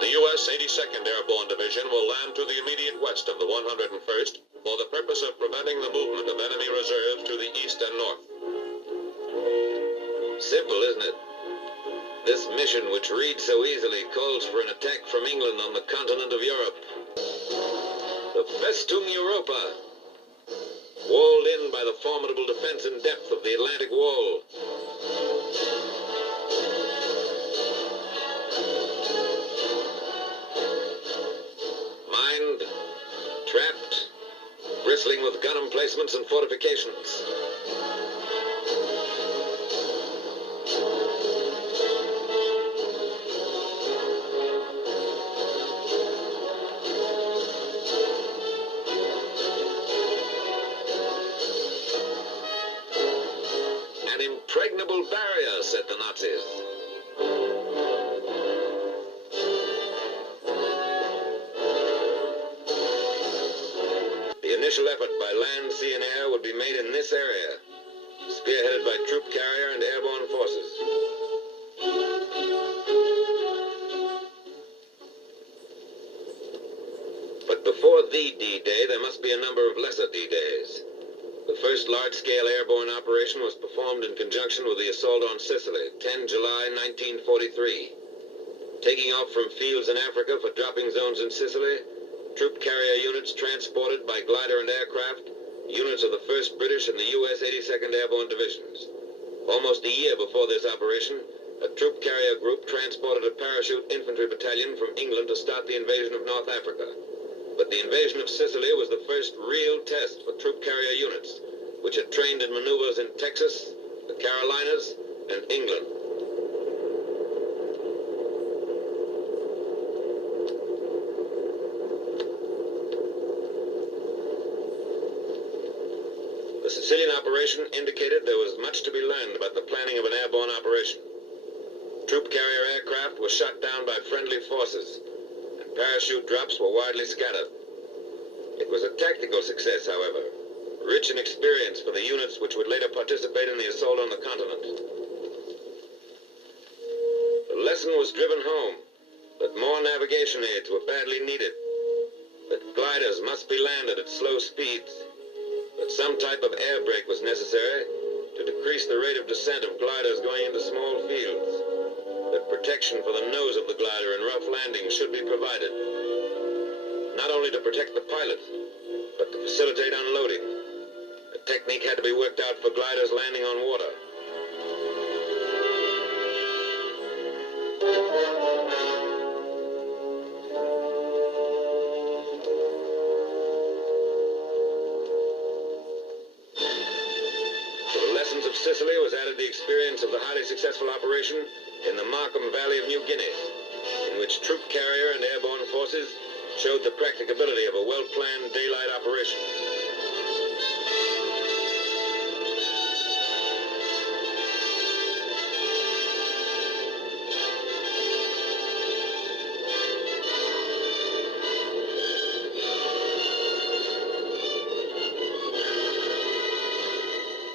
The U.S. 82nd Airborne Division will land to the immediate west of the 101st for the purpose of preventing the movement of enemy reserves to the east and north. Simple, isn't it? This mission, which reads so easily, calls for an attack from England on the continent of Europe. The Festung Europa, walled in by the formidable defense in depth of the Atlantic Wall. Mined, trapped, bristling with gun emplacements and fortifications. An impregnable barrier, said the Nazis. The initial effort by land, sea, and air would be made in this area, spearheaded by troop carrier and airborne forces. But before the D-Day, there must be a number of lesser D-Days. The first large-scale airborne operation was performed in conjunction with the assault on Sicily, 10 July 1943. Taking off from fields in Africa for dropping zones in Sicily, troop carrier units transported by glider and aircraft, units of the 1st British and the U.S. 82nd Airborne Divisions. Almost a year before this operation, a troop carrier group transported a parachute infantry battalion from England to start the invasion of North Africa. But the invasion of Sicily was the first real test for troop carrier units, which had trained in maneuvers in Texas, the Carolinas, and England. The Sicilian operation indicated there was much to be learned about the planning of an airborne operation. Troop carrier aircraft were shot down by friendly forces, and parachute drops were widely scattered. It was a tactical success, however, rich in experience for the units which would later participate in the assault on the continent. The lesson was driven home that more navigation aids were badly needed, that gliders must be landed at slow speeds, that some type of air brake was necessary to decrease the rate of descent of gliders going into small fields, that protection for the nose of the glider in rough landings should be provided, not only to protect the pilot, but to facilitate unloading. A technique had to be worked out for gliders landing on water. To the lessons of Sicily was added the experience of the highly successful operation in the Markham Valley of New Guinea, in which troop carrier and airborne forces showed the practicability of a well-planned daylight operation.